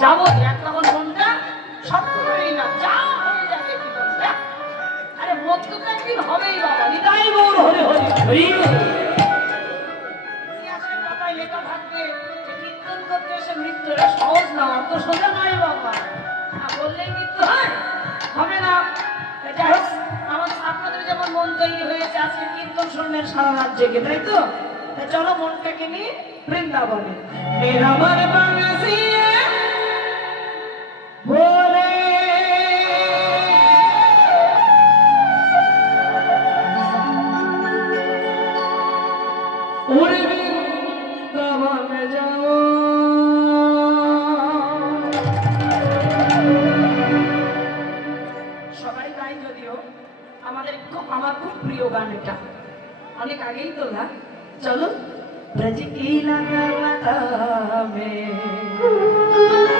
যাব, একটা আমার মনটা সব করেই না, যা আরে মৃত্যু তো একদিন হবেই বাবা, নিতাই গৌর হরে হরে। লেখা থাকবে কীর্তন করতে এসে মৃত্যু এটা সহজ না অত সোজা নয় বাবা। বললেই মৃত্যু হয়, হবে না। যাই হোক, আমার আপনাদের যেমন মন তৈরি হয়েছে, আজকে কীর্তন শুনলেন সারা রাত জেগে, তাই তো চলো মনটাকে নিয়ে বৃন্দাবনে। আমাদের খুব আমার খুব প্রিয় গান এটা। অনেক আগেই তোলা। চলো। ब्रज की लगवता में।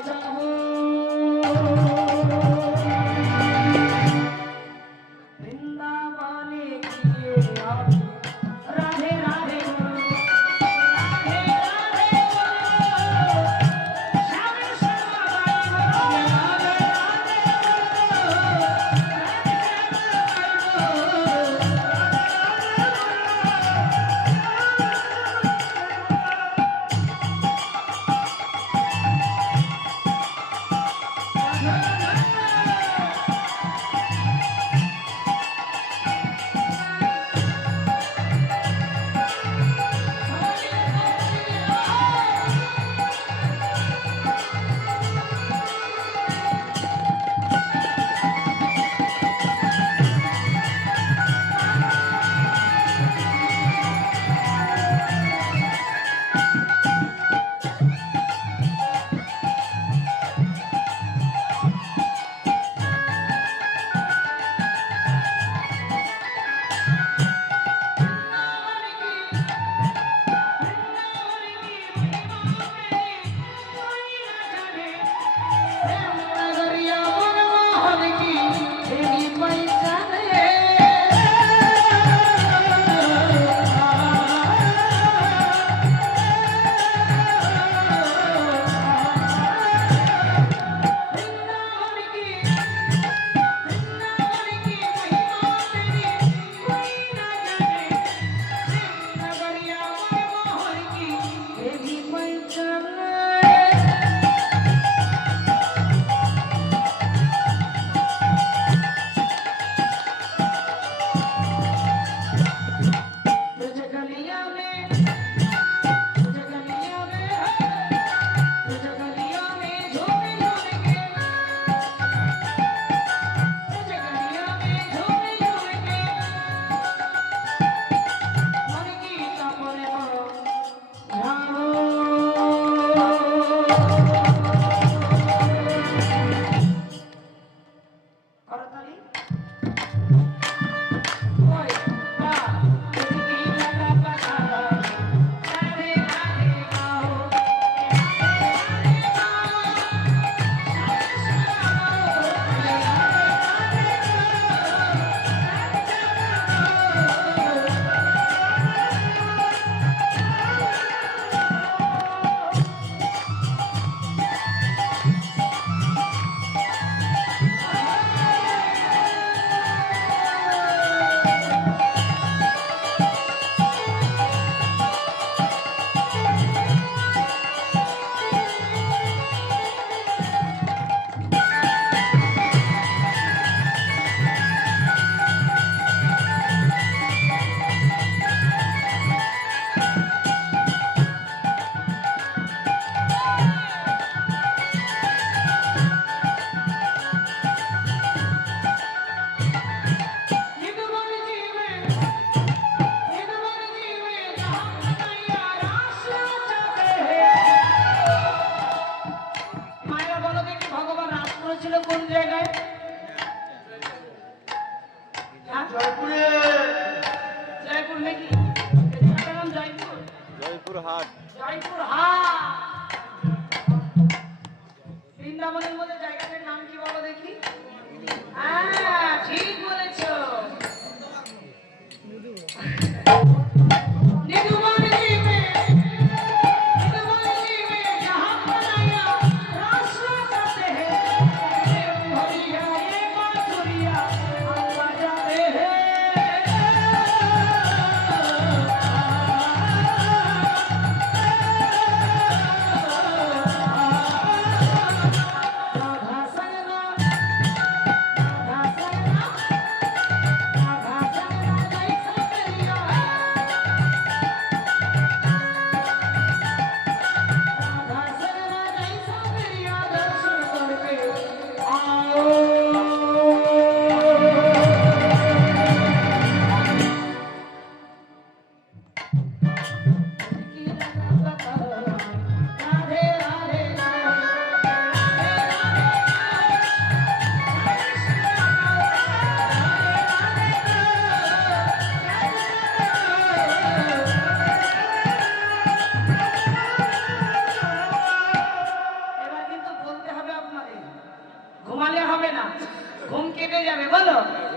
Аллаху কোন জায়গায়?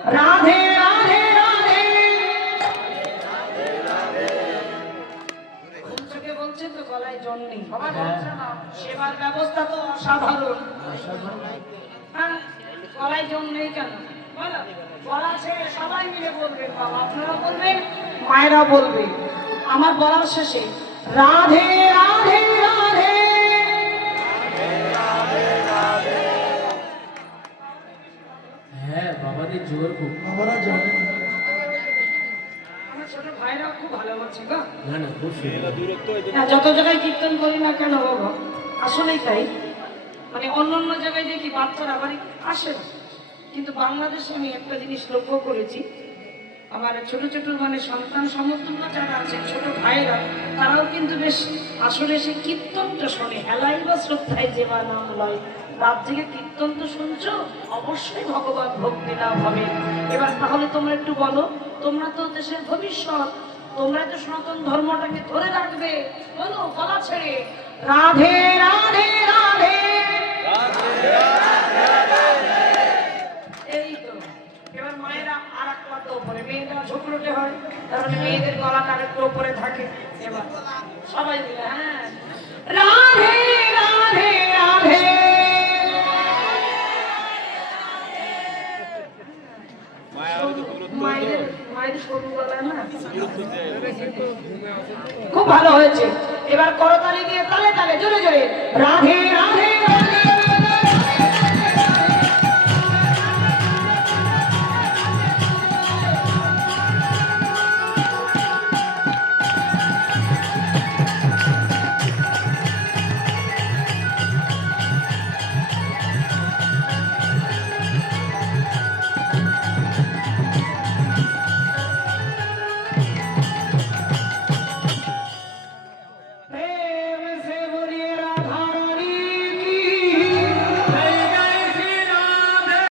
রাধে রাধে রাধে। চোখে বলছে তো গলায় জল নেই। সবাই সেবার ব্যবস্থা তো অসাধারণ। হ্যাঁ, গলায় জল নেই কেন? বলো ছেড়ে সবাই মিলে বলবেন বাবা। আপনারা বলবেন মায়েরা বলবে আমার বলার শেষে রাধে রাধে। সুন্দর। দূরত্ব এই জন্য হ্যাঁ, যত জায়গায় কীর্তন করি না কেন বাবা আসলেই তাই। মানে অন্য অন্য জায়গায় দেখি বাচ্চারা বাড়ি আসে না। কিন্তু বাংলাদেশে আমি একটা জিনিস লক্ষ্য করেছি। আমার ছোট ছোট মানে সন্তান সমতুল্য যারা আছে ছোট ভাইরা তারাও কিন্তু বেশ আসলে সে কীর্তনটা শোনে হেলাই বা শ্রদ্ধায় যে বা নাম লয়। জেগে কীর্তন তো শুনছো? অবশ্যই ভগবান ভক্তি লাভ হবে। এবার তাহলে তোমরা একটু বলো, তোমরা তো দেশের ভবিষ্যৎ, তোমরা তো সনাতন ধর্মটাকে ধরে রাখবে। বলো গলা ছেড়ে। রাধে রাধে রাধে। এই তো। এবার মায়েরা আর এক উপরে মেয়েরা ঝুঁকড়োটে হয়, তাহলে মেয়েদের গলাটা আর একটু উপরে থাকে। এবার সবাই মিলে হ্যাঁ। রাধে খুব ভালো হয়েছে। এবার করতালি দিয়ে তালে তালে জোরে জোরে। রাধে রাধে রাধে।